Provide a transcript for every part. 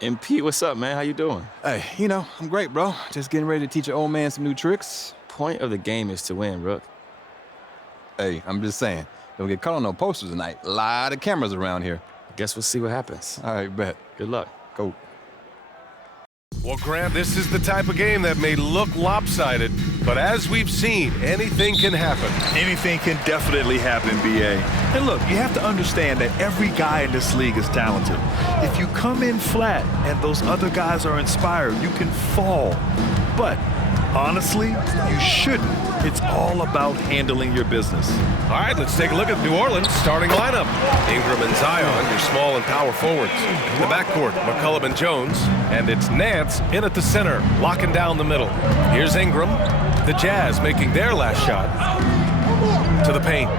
MP, what's up, man? How you doing? Hey, I'm great, bro. Just getting ready to teach an old man some new tricks. Point of the game is to win, Rook. Hey, I'm just saying, don't get caught on no posters tonight. A lot of cameras around here. Guess we'll see what happens. All right, bet. Good luck. Go. Well, Grant, this is the type of game that may look lopsided, but as we've seen, anything can happen. Anything can definitely happen, B.A. And look, you have to understand that every guy in this league is talented. If you come in flat and those other guys are inspired, you can fall. But honestly, you shouldn't. It's all about handling your business. All right, let's take a look at New Orleans' starting lineup. Ingram and Zion, your small and power forwards. In the backcourt, McCollum and Jones. And it's Nance in at the center, locking down the middle. Here's Ingram. The Jazz making their last shot. To the paint.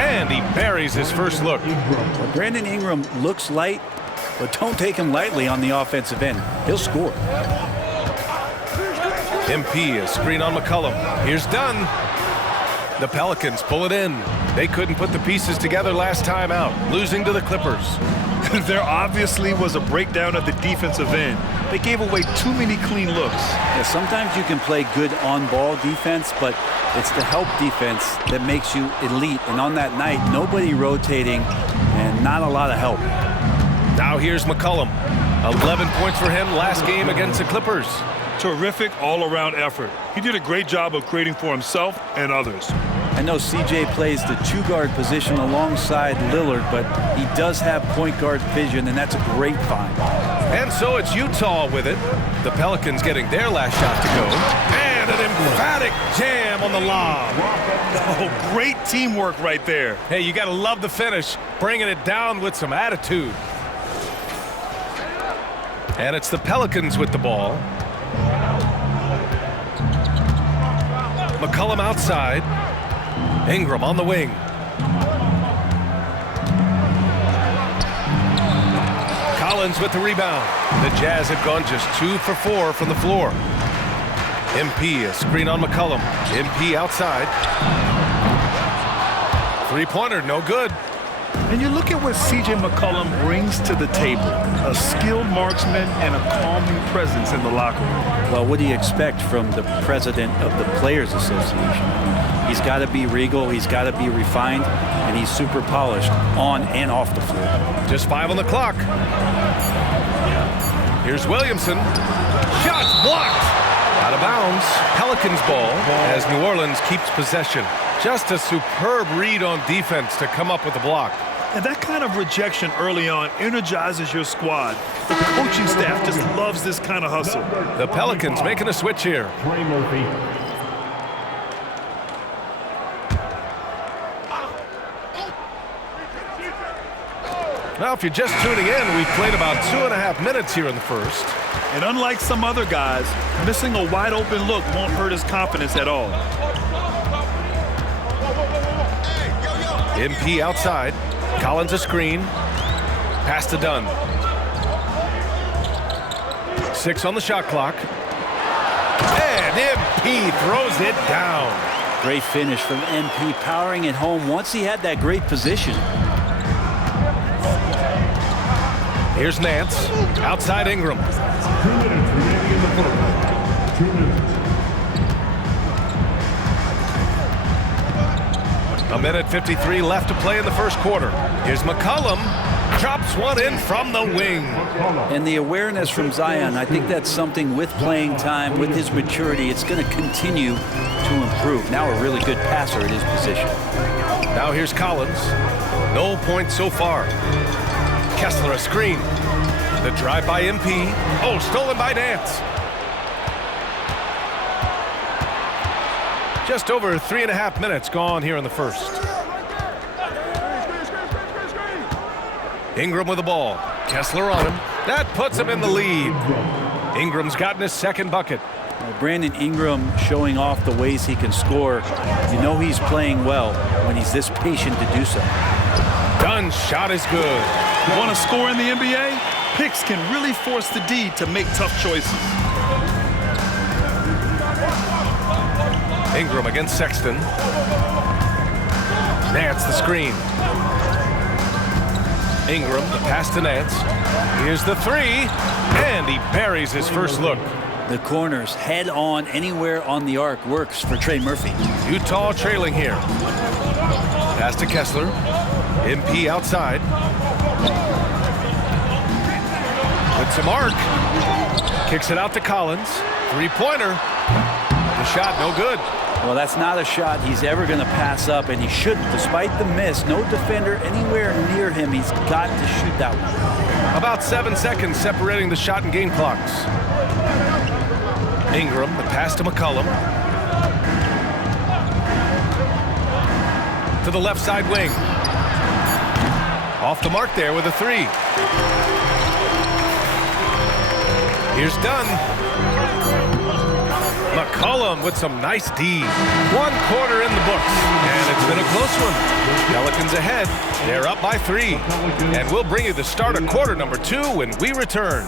And he buries his first look. Brandon Ingram looks light, but don't take him lightly on the offensive end. He'll score. MP, a screen on McCollum. Here's Dunn. The Pelicans pull it in. They couldn't put the pieces together last time out, losing to the Clippers. There obviously was a breakdown at the defensive end. They gave away too many clean looks. Yeah, sometimes you can play good on-ball defense, but it's the help defense that makes you elite. And on that night, nobody rotating and not a lot of help. Now here's McCollum. 11 points for him last game against the Clippers. Terrific all-around effort. He did a great job of creating for himself and others. I know CJ plays the two-guard position alongside Lillard, but he does have point guard vision, and that's a great find. And so it's Utah with it. The Pelicans getting their last shot to go. And an emphatic jam on the lob. Oh, great teamwork right there. Hey, you got to love the finish, bringing it down with some attitude. And it's the Pelicans with the ball. McCollum outside. Ingram on the wing. Collins with the rebound. The Jazz have gone just 2 for 4 from the floor. MP, a screen on McCollum. MP outside. Three-pointer, no good. And you look at what C.J. McCollum brings to the table. A skilled marksman and a calming presence in the locker room. Well, what do you expect from the president of the Players Association? He's got to be regal, he's got to be refined, and he's super polished on and off the floor. Just 5 on the clock. Here's Williamson. Shots blocked. Out of bounds. Pelicans ball as New Orleans keeps possession. Just a superb read on defense to come up with the block. And that kind of rejection early on energizes your squad. The coaching staff just loves this kind of hustle. The Pelicans making a switch here. Now, if you're just tuning in, we've played about 2.5 minutes here in the first. And unlike some other guys, missing a wide open look won't hurt his confidence at all. MP outside. Collins a screen. Pass to Dunn. 6 on the shot clock. And MP throws it down. Great finish from MP, powering it home once he had that great position. Here's Nance. Outside Ingram. 2 minutes remaining in the fourth. 2 minutes. A minute 53 left to play in the first quarter. Here's McCollum. Drops one in from the wing. And the awareness from Zion, I think that's something with playing time, with his maturity, it's going to continue to improve. Now a really good passer at his position. Now here's Collins. No points so far. Kessler a screen. The drive by MP. Oh, stolen by Nance. Just over 3.5 minutes gone here in the first. Ingram with the ball. Kessler on him. That puts him in the lead. Ingram's gotten his second bucket. Brandon Ingram showing off the ways he can score. You know he's playing well when he's this patient to do so. Dunn's shot is good. You want to score in the NBA? Picks can really force the D to make tough choices. Ingram against Sexton. Nance the screen. Ingram, the pass to Nance. Here's the three, and he buries his first look. The corners head on anywhere on the arc works for Trey Murphy. Utah trailing here. Pass to Kessler. MP outside. With some arc. Kicks it out to Collins. Three-pointer. The shot no good. Well, that's not a shot he's ever going to pass up, and he shouldn't. Despite the miss, no defender anywhere near him. He's got to shoot that one. About 7 seconds separating the shot and game clocks. Ingram, the pass to McCollum. To the left side wing. Off the mark there with a three. Here's Dunn. McCollum with some nice D. 1 quarter in the books, and it's been a close one. Pelicans ahead. They're up by 3. And we'll bring you the start of quarter number 2 when we return.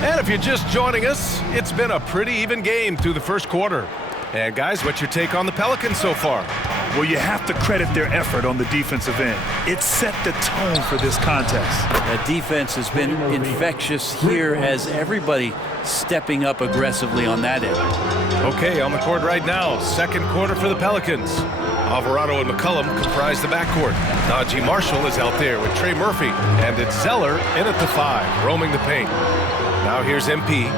And if you're just joining us, it's been a pretty even game through the first quarter. And guys, what's your take on the Pelicans so far? Well, you have to credit their effort on the defensive end. It set the tone for this contest. That defense has been infectious here as everybody stepping up aggressively on that end. Okay, on the court right now, second quarter for the Pelicans. Alvarado and McCollum comprise the backcourt. Najee Marshall is out there with Trey Murphy, and it's Zeller in at the 5, roaming the paint. Now here's MP.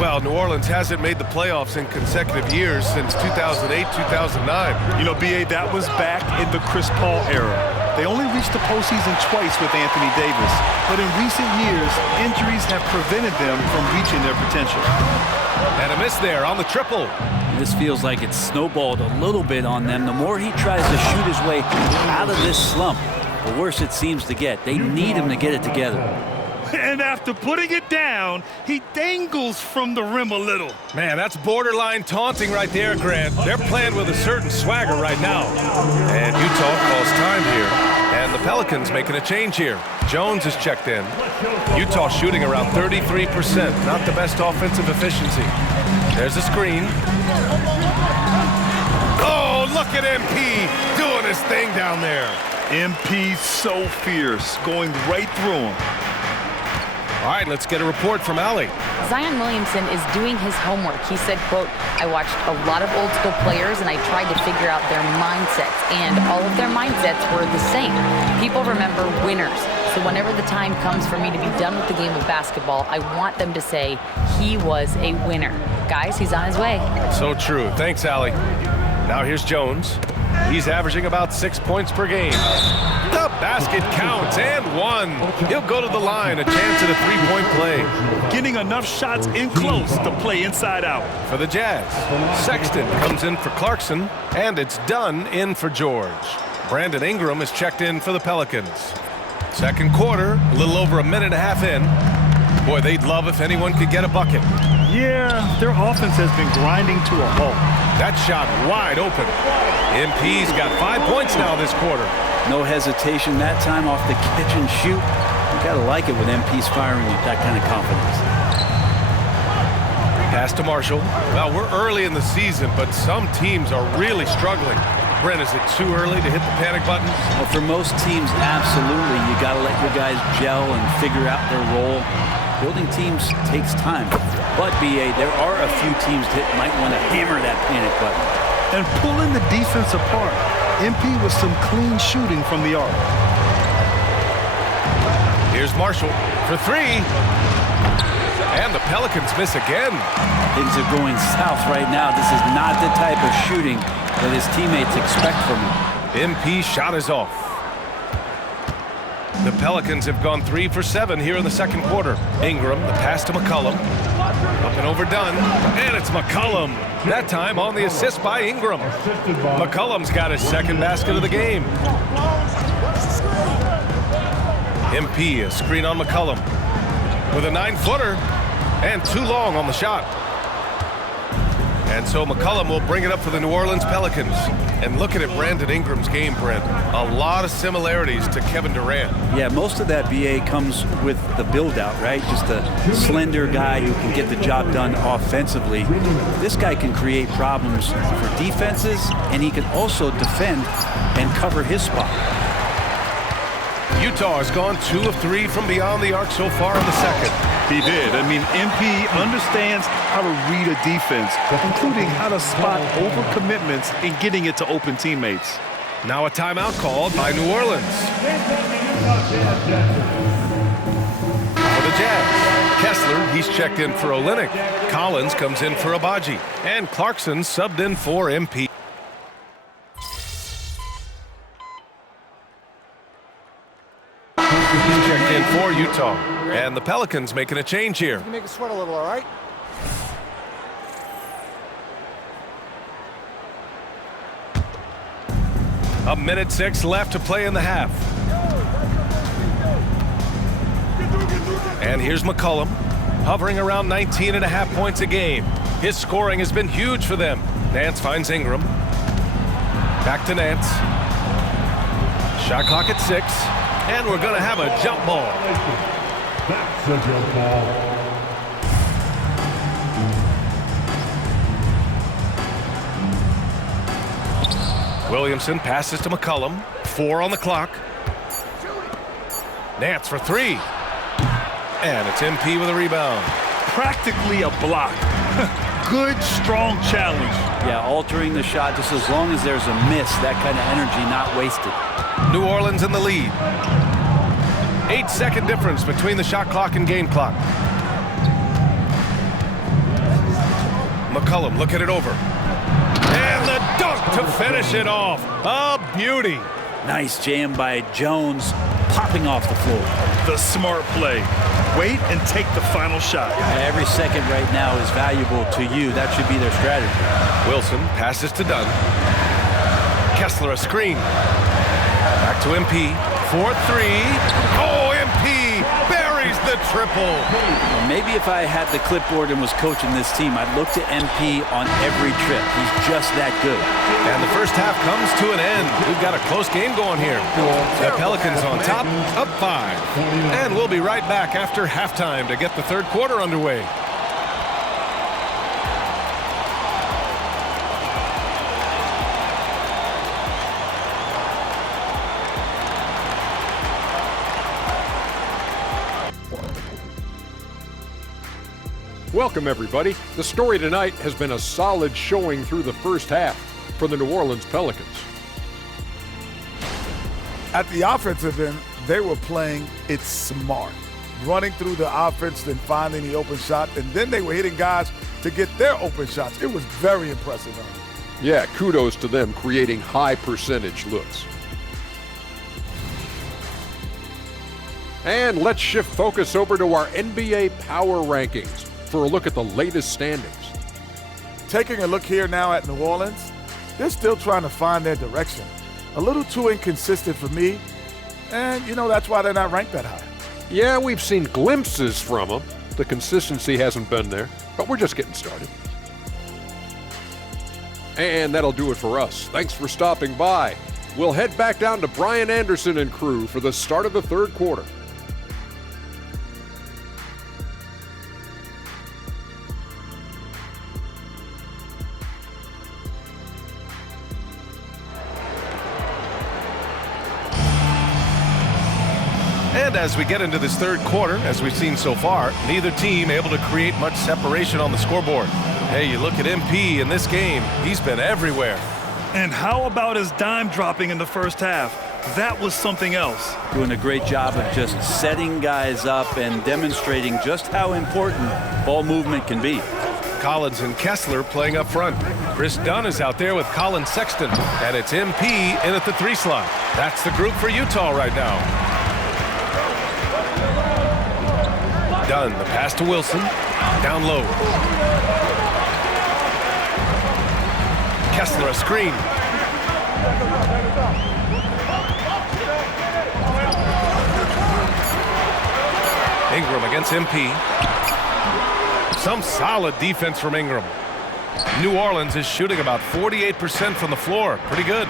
Well, New Orleans hasn't made the playoffs in consecutive years since 2008-2009. You know, B.A., that was back in the Chris Paul era. They only reached the postseason twice with Anthony Davis, but in recent years, injuries have prevented them from reaching their potential. And a miss there on the triple. This feels like it's snowballed a little bit on them. The more he tries to shoot his way out of this slump, the worse it seems to get. They need him to get it together. And after putting it down, he dangles from the rim a little. Man, that's borderline taunting right there, Grant. They're playing with a certain swagger right now. And Utah calls time here. And the Pelicans making a change here. Jones is checked in. Utah shooting around 33%. Not the best offensive efficiency. There's a screen. Oh, look at MP doing his thing down there. MP's so fierce, going right through him. All right, let's get a report from Allie. Zion Williamson is doing his homework. He said, quote, "I watched a lot of old school players and I tried to figure out their mindsets, and all of their mindsets were the same. People remember winners. So whenever the time comes for me to be done with the game of basketball, I want them to say he was a winner." Guys, he's on his way. So true. Thanks, Allie. Now here's Jones. He's averaging about 6 points per game. The basket counts, and one. He'll go to the line, a chance at a three-point play. Getting enough shots in close to play inside out. For the Jazz, Sexton comes in for Clarkson, and it's Dunn in for George. Brandon Ingram is checked in for the Pelicans. Second quarter, a little over a minute and a half in. Boy, they'd love if anyone could get a bucket. Yeah, their offense has been grinding to a halt. That shot wide open. MP's got 5 points now this quarter. No hesitation that time off the catch and shoot. You gotta like it when MP's firing with that kind of confidence. Pass to Marshall. Well, we're early in the season, but some teams are really struggling. Brent, is it too early to hit the panic button? Well, for most teams, absolutely. You gotta let your guys gel and figure out their role. Building teams takes time. But, BA, there are a few teams that might want to hammer that panic button. And pulling the defense apart. MP with some clean shooting from the arc. Here's Marshall for three. And the Pelicans miss again. Things are going south right now. This is not the type of shooting that his teammates expect from him. MP shot is off. The Pelicans have gone 3 for 7 here in the second quarter. Ingram, the pass to McCollum. Up and over Dunn. And it's McCollum. That time on the assist by Ingram. McCollum's got his second basket of the game. MP, a screen on McCollum. with a 9-footer and too long on the shot. And so McCollum will bring it up for the New Orleans Pelicans. And look at Brandon Ingram's game, Brent. A lot of similarities to Kevin Durant. Yeah, most of that BA comes with the build-out, right? Just a slender guy who can get the job done offensively. This guy can create problems for defenses, and he can also defend and cover his spot. Utah has gone 2 of 3 from beyond the arc so far in the second. He did. I mean, MP understands how to read a defense, including how to spot overcommitments and getting it to open teammates. Now a timeout called by New Orleans. For the Jazz, Kessler, he's checked in for Olynyk. Collins comes in for Abaji. And Clarkson subbed in for MP. He's checked in for Utah. And the Pelicans making a change here. You make it sweat a little, all right? A minute 6 left to play in the half. And here's McCollum, hovering around 19.5 points a game. His scoring has been huge for them. Nance finds Ingram. Back to Nance. Shot clock at 6. And we're going to have a jump ball. That's a jump ball. Williamson passes to McCollum. 4 on the clock. Nance for 3. And it's MP with a rebound. Practically a block. Good, strong challenge. Yeah, altering the shot just as long as there's a miss, that kind of energy not wasted. New Orleans in the lead. 8-second difference between the shot clock and game clock. McCollum looking it over. And the dunk to finish it off. A beauty. Nice jam by Jones, popping off the floor. The smart play. Wait and take the final shot. Every second right now is valuable to you. That should be their strategy. Wilson passes to Dunn. Kessler a screen. Back to MP. 4-3. Oh, MP buries the triple. Well, maybe if I had the clipboard and was coaching this team, I'd look to MP on every trip. He's just that good. And the first half comes to an end. We've got a close game going here. The Pelicans on top, up 5. And we'll be right back after halftime to get the third quarter underway. Welcome, everybody. The story tonight has been a solid showing through the first half for the New Orleans Pelicans. At the offensive end, they were playing it smart. Running through the offense, then finding the open shot, and then they were hitting guys to get their open shots. It was very impressive. Yeah, kudos to them creating high percentage looks. And let's shift focus over to our NBA Power Rankings for a look at the latest standings. Taking a look here now at New Orleans, they're still trying to find their direction. A little too inconsistent for me, and that's why they're not ranked that high. Yeah, we've seen glimpses from them. The consistency hasn't been there, but we're just getting started. And that'll do it for us. Thanks for stopping by. We'll head back down to Brian Anderson and crew for the start of the third quarter. And as we get into this third quarter, as we've seen so far, neither team able to create much separation on the scoreboard. Hey, you look at MP in this game, he's been everywhere. And how about his dime dropping in the first half? That was something else. Doing a great job of just setting guys up and demonstrating just how important ball movement can be. Collins and Kessler playing up front. Chris Dunn is out there with Colin Sexton. And it's MP in at the 3 slot. That's the group for Utah right now. Dunn, the pass to Wilson. Down low. Kessler a screen. Ingram against MP. Some solid defense from Ingram. New Orleans is shooting about 48% from the floor. Pretty good.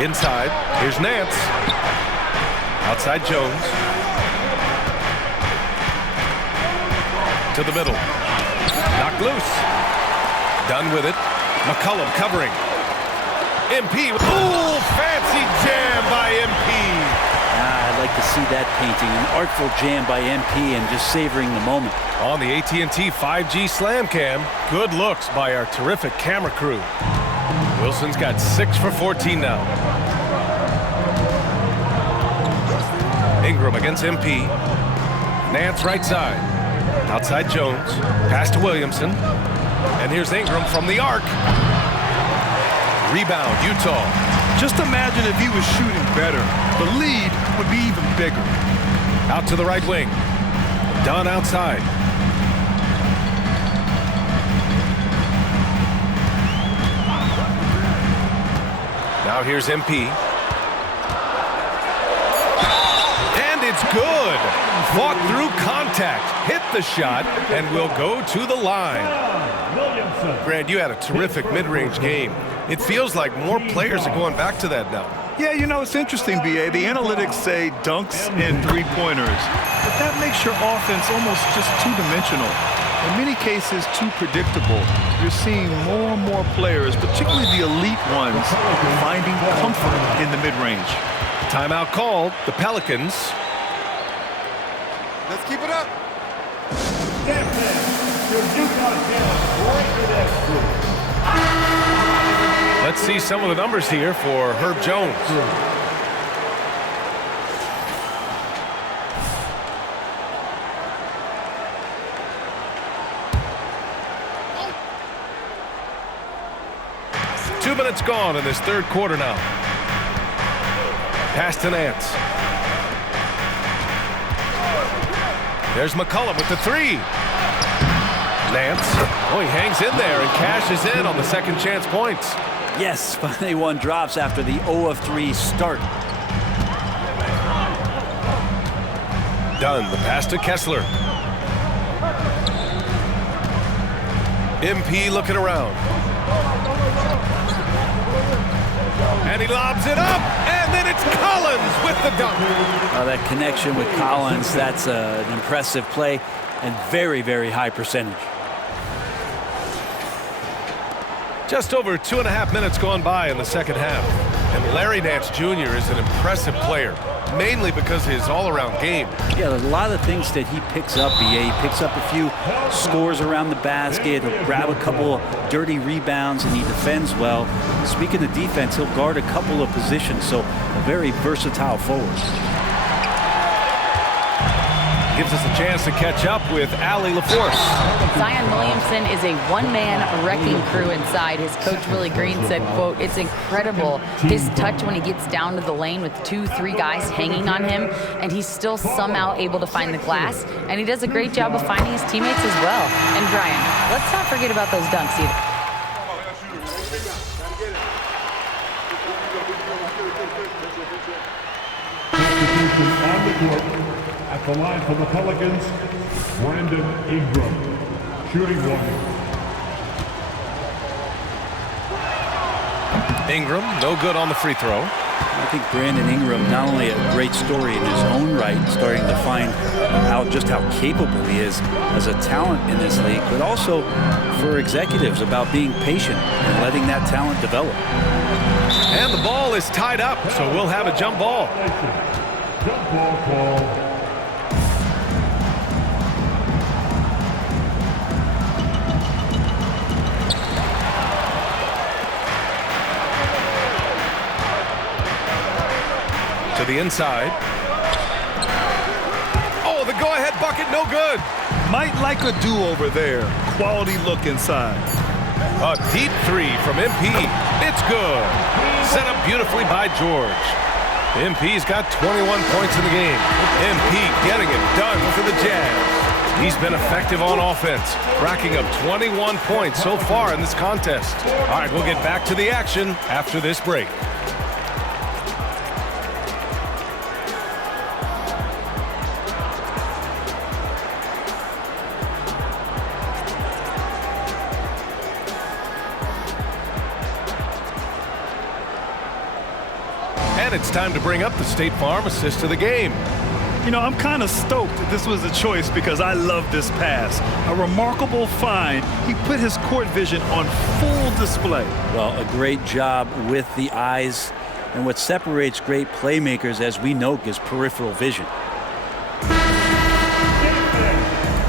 Inside, here's Nance. Outside Jones. To the middle. Knocked loose. Done with it. McCollum covering. MP. Ooh, fancy jam by MP. I'd like to see that painting. An artful jam by MP and just savoring the moment. On the AT&T 5G Slam Cam, good looks by our terrific camera crew. Wilson's got 6 for 14 now. Ingram against MP. Nance right side. Outside Jones. Pass to Williamson. And here's Ingram from the arc. Rebound, Utah. Just imagine if he was shooting better. The lead would be even bigger. Out to the right wing. Dunn outside. Now here's MP. And it's good. Fought through contact. Hit the shot and will go to the line. Grant, you had a terrific mid-range game. It feels like more players are going back to that now. Yeah, you know, it's interesting, B.A. The analytics say dunks and three-pointers, but that makes your offense almost just two-dimensional. In many cases, too predictable. You're seeing more and more players, particularly the elite ones, finding comfort in the mid-range. Timeout called. The Pelicans. Let's keep it up. Let's see some of the numbers here for Herb Jones. Two minutes gone in this third quarter now. Pass to Nance. There's McCollum with the three. Nance. Oh, he hangs in there and cashes in on the second chance points. Yes, finally one drops after the 0 of 3 start. Done. The pass to Kessler. MP looking around. And he lobs it up, and then it's Collins with the dunk. That connection with Collins, that's an impressive play and very, very high percentage. Just over 2.5 minutes gone by in the second half. And Larry Nance Jr. is an impressive player, mainly because of his all-around game. Yeah, there's a lot of things that he picks up, BA. He picks up a few scores around the basket, he'll grab a couple of dirty rebounds, and he defends well. Speaking of defense, he'll guard a couple of positions, so a very versatile forward. Gives us a chance to catch up with Allie LaForce. Zion Williamson is a one-man wrecking crew inside. His coach, Willie Green, said, quote, "It's incredible, his touch when he gets down to the lane with 2-3 guys hanging on him, and he's still somehow able to find the glass, and he does a great job of finding his teammates as well." And Brian, let's not forget about those dunks either. On the court, at the line for the Pelicans, Brandon Ingram, shooting one. Ingram, no good on the free throw. I think Brandon Ingram, not only a great story in his own right, starting to find out just how capable he is as a talent in this league, but also for executives about being patient and letting that talent develop. And the ball is tied up, so we'll have a jump ball. Jump ball call. To the inside. Oh, the go-ahead bucket, no good. Might like a do-over there. Quality look inside. A deep three from MP. It's good. Set up beautifully by George. MP's got 21 points in the game. MP getting it done for the Jazz. He's been effective on offense, racking up 21 points so far in this contest. All right, we'll get back to the action after this break. And it's time to bring up the State Farm assist of the game. You know, I'm kind of stoked that this was a choice because I love this pass. A remarkable find. He put his court vision on full display. Well, a great job with the eyes. And what separates great playmakers, as we know, is peripheral vision.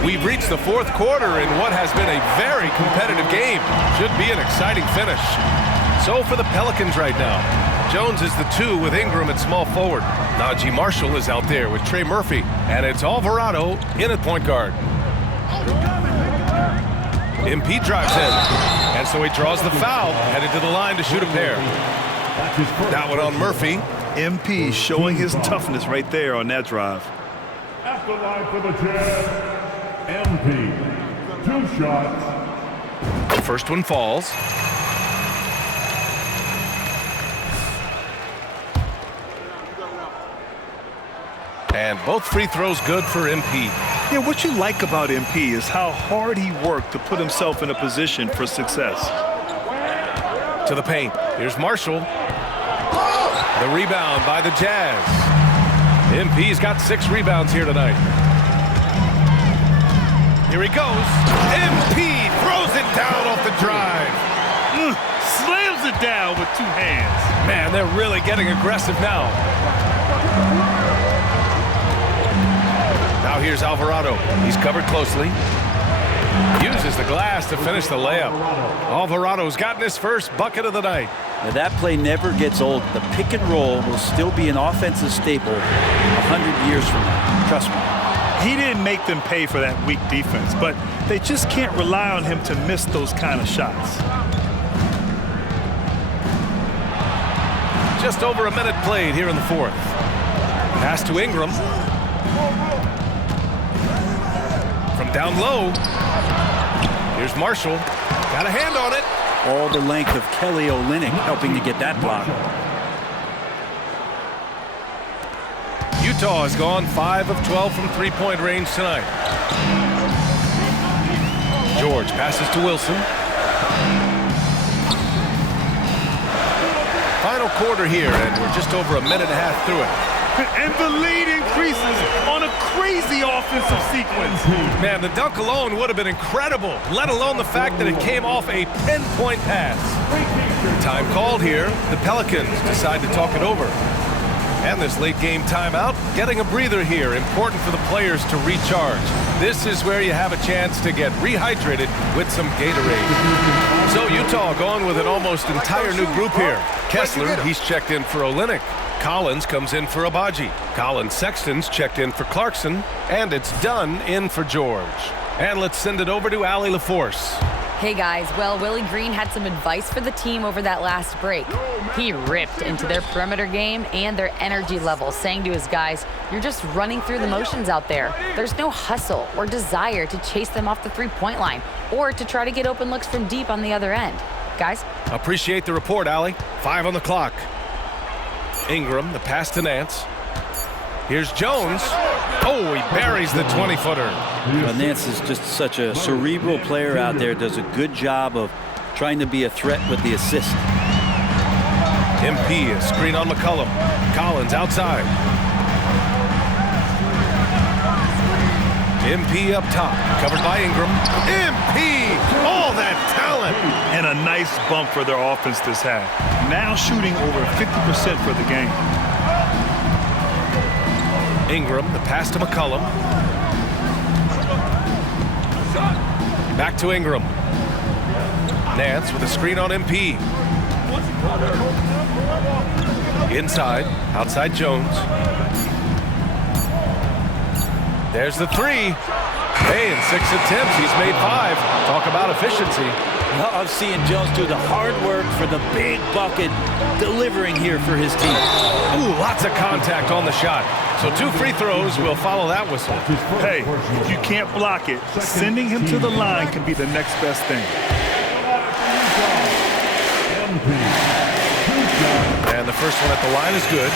We've reached the fourth quarter in what has been a very competitive game. Should be an exciting finish. So for the Pelicans right now, Jones is the 2 with Ingram at small forward. Najee Marshall is out there with Trey Murphy. And it's Alvarado in at point guard. MP drives in. And so he draws the foul, headed to the line to shoot a pair. That one on Murphy. MP showing his toughness right there on that drive. At the line for the Jazz, MP. 2 shots. The first one falls. And both free throws good for MP. Yeah, what you like about MP is how hard he worked to put himself in a position for success. To the paint. Here's Marshall. The rebound by the Jazz. MP's got 6 rebounds here tonight. Here he goes. MP throws it down off the drive. Slams it down with 2 hands. Man, they're really getting aggressive now. Now here's Alvarado. He's covered closely. Uses the glass to finish the layup. Alvarado's gotten his first bucket of the night. Now that play never gets old. The pick and roll will still be an offensive staple 100 years from now. Trust me. He didn't make them pay for that weak defense, but they just can't rely on him to miss those kind of shots. Just over a minute played here in the fourth. Pass to Ingram. From down low. Here's Marshall. Got a hand on it. All the length of Kelly Olynyk helping to get that block. Utah has gone 5 of 12 from three-point range tonight. George passes to Wilson. Final quarter here, and we're just over a minute and a half through it. And the lead increases on a crazy offensive sequence. Man, the dunk alone would have been incredible, let alone the fact that it came off a pinpoint pass. Time called here. The Pelicans decide to talk it over. And this late game timeout, getting a breather here, important for the players to recharge. This is where you have a chance to get rehydrated with some Gatorade. So Utah going with an almost entire new group here. Kessler, he's checked in for Olynyk. Collins comes in for Abaji. Colin Sexton's checked in for Clarkson. And it's Dunn in for George. And let's send it over to Allie LaForce. Hey guys, well, Willie Green had some advice for the team over that last break. He ripped into their perimeter game and their energy level, saying to his guys, you're just running through the motions out there. There's no hustle or desire to chase them off the three-point line or to try to get open looks from deep on the other end. Guys? Appreciate the report, Allie. 5 on the clock. Ingram, the pass to Nance. Here's Jones. Oh, he buries the 20-footer. Well, Nance is just such a cerebral player out there. Does a good job of trying to be a threat with the assist. MP, a screen on McCollum. Collins outside. MP up top, covered by Ingram. MP, all that talent. And a nice bump for their offense this half. Now shooting over 50% for the game. Ingram, the pass to McCollum. Back to Ingram. Nance with a screen on MP. Inside, outside Jones. There's the 3. Hey, in 6 attempts, he's made 5. Talk about efficiency. Well, I'm seeing Jones do the hard work for the big bucket, delivering here for his team. Ooh, lots of contact on the shot. So 2 free throws will follow that whistle. Hey, if you can't block it, sending him to the line can be the next best thing. And the first one at the line is good.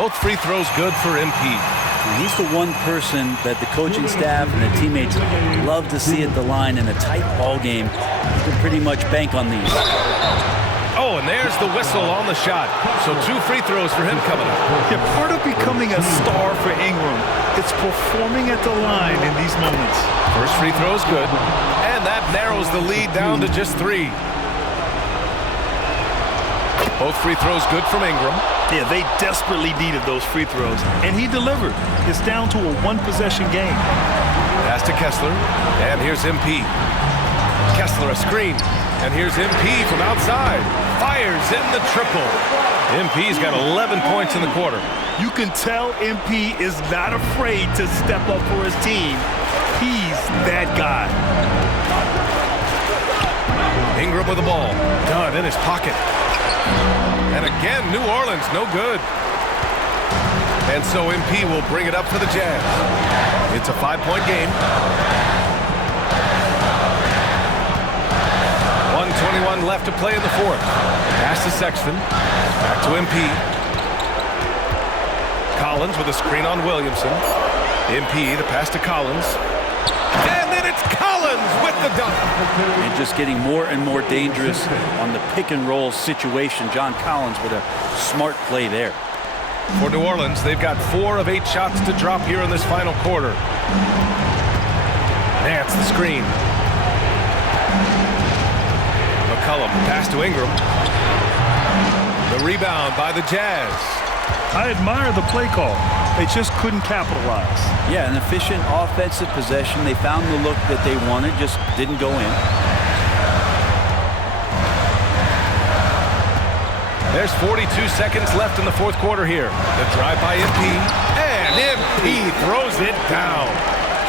Both free throws good for MP. He's the one person that the coaching staff and the teammates love to see at the line in a tight ball game. You can pretty much bank on these. Oh, and there's the whistle on the shot. So 2 free throws for him coming up. Yeah, part of becoming a star for Ingram, it's performing at the line in these moments. First free throw is good. And that narrows the lead down to just 3. Both free throws good from Ingram. Yeah, they desperately needed those free throws, and he delivered. It's down to a 1-possession game. Pass to Kessler, and here's MP. Kessler a screen, and here's MP from outside. Fires in the triple. MP's got 11 points in the quarter. You can tell MP is not afraid to step up for his team. He's that guy. Ingram with the ball. Dunn in his pocket. And again, New Orleans, no good. And so MP will bring it up for the Jazz. It's a 5-point game. 1:21 left to play in the fourth. Pass to Sexton. Back to MP. Collins with a screen on Williamson. MP, the pass to Collins. And then it's Collins with the dunk. And just getting more and more dangerous on the pick and roll situation. John Collins with a smart play there. For New Orleans, they've got 4 of 8 shots to drop here in this final quarter. Nance the screen. McCollum, pass to Ingram. The rebound by the Jazz. I admire the play call. They just couldn't capitalize. Yeah, an efficient offensive possession. They found the look that they wanted, just didn't go in. There's 42 seconds left in the fourth quarter here. The drive by MP, and MP throws it down.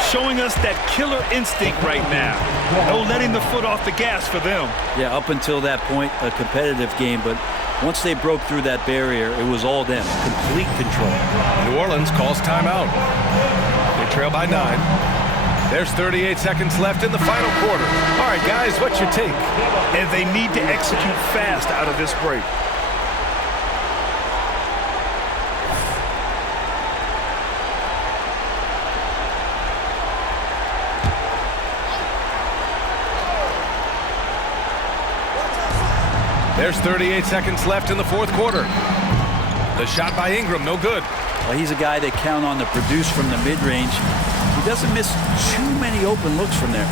Showing us that killer instinct right now. No letting the foot off the gas for them. Yeah, up until that point, a competitive game, but once they broke through that barrier, it was all them. Complete control. New Orleans calls timeout. They trail by 9. There's 38 seconds left in the final quarter. All right, guys, what's your take? And they need to execute fast out of this break. There's 38 seconds left in the fourth quarter. The shot by Ingram, no good. Well, he's a guy they count on to produce from the mid-range. He doesn't miss too many open looks from there.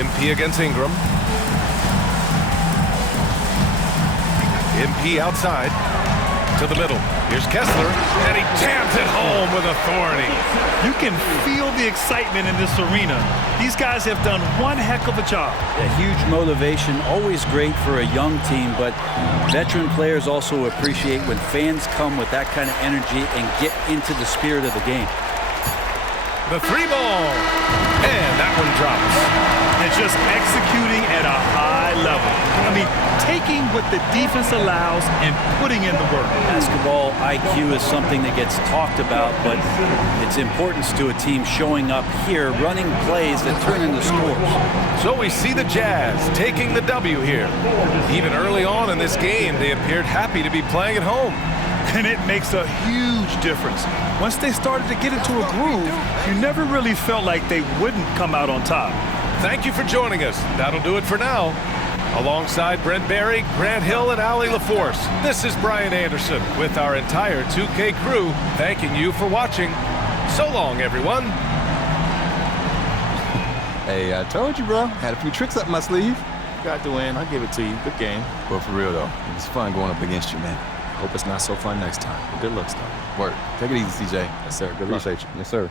MP against Ingram. MP outside to the middle. Here's Kessler, and he jams it home with authority. You can feel the excitement in this arena. These guys have done one heck of a job. A huge motivation, always great for a young team, but veteran players also appreciate when fans come with that kind of energy and get into the spirit of the game. The 3-ball, and that one drops. And just executing at a high level. I mean, taking what the defense allows and putting in the work. Basketball IQ is something that gets talked about, but its importance to a team showing up here, running plays that turn into scores. So we see the Jazz taking the W here. Even early on in this game, they appeared happy to be playing at home. And it makes a huge difference. Once they started to get into a groove, you never really felt like they wouldn't come out on top. Thank you for joining us. That'll do it for now. Alongside Brent Barry, Grant Hill, and Allie LaForce, this is Brian Anderson with our entire 2K crew thanking you for watching. So long, everyone. Hey, I told you, bro. Had a few tricks up my sleeve. Got the win. I'll give it to you. Good game. But for real, though, it was fun going up against you, man. Hope it's not so fun next time. But good looks, though. Word. Take it easy, CJ. Yes, sir. Good luck. Appreciate you. Yes, sir.